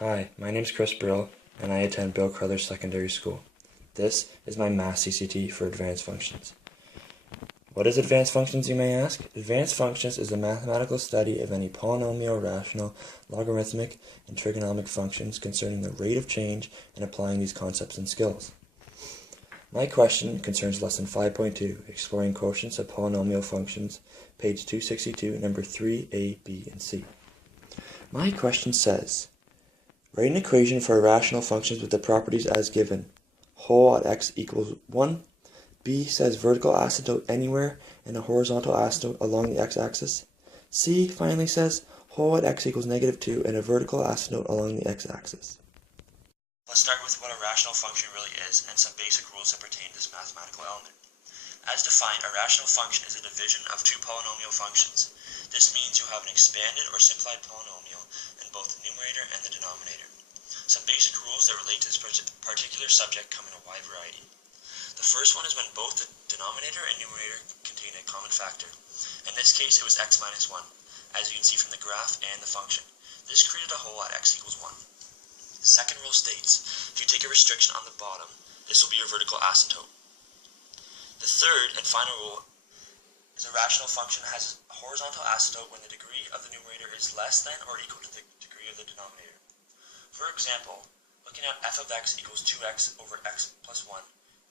Hi, my name's Brill, and I attend Bill Carruthers Secondary School. This is my Math CCT for advanced functions. What is advanced functions, you may ask? Advanced functions is the mathematical study of any polynomial, rational, logarithmic, and trigonomic functions concerning the rate of change and applying these concepts and skills. My question concerns lesson 5.2, exploring quotients of polynomial functions, page 262, number 3, A, B, and C. My question says, write an equation for irrational functions with the properties as given. Whole at x equals 1. B says vertical asymptote anywhere and a horizontal asymptote along the x-axis. C finally says whole at x equals -2 and a vertical asymptote along the x-axis. Let's start with what a rational function really is and some basic rules that pertain to this mathematical element. As defined, a rational function is a division of two polynomial functions. This means you have an expanded or simplified polynomial in both the numerator and the denominator. Some basic rules that relate to this particular subject come in a wide variety. The first one is when both the denominator and numerator contain a common factor. In this case, it was x minus 1, as you can see from the graph and the function. This created a whole at x equals 1. The second rule states, if you take a restriction on the bottom, this will be your vertical asymptote. The third and final rule is a rational function has a horizontal asymptote when the degree of the numerator is less than or equal to the degree of the denominator. For example, looking at f of x equals 2x over x plus 1,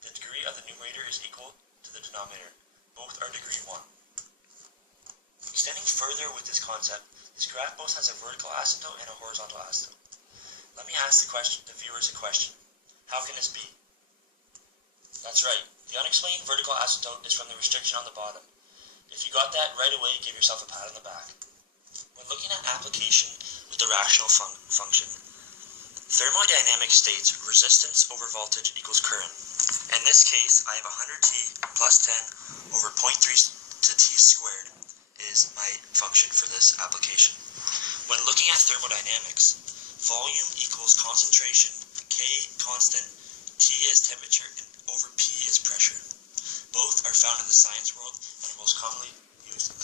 the degree of the numerator is equal to the denominator. Both are degree 1. Extending further with this concept, this graph both has a vertical asymptote and a horizontal asymptote. Let me ask the viewers a question. How can this be? That's right. The unexplained vertical asymptote is from the restriction on the bottom. If you got that right away, give yourself a pat on the back. When looking at application with the rational function, thermodynamics states resistance over voltage equals current. In this case, I have 100t plus 10 over 0.3 to t squared is my function for this application. When looking at thermodynamics, volume equals concentration, K constant, T is temperature, and over P is pressure. Both are found in the science world and are most commonly used in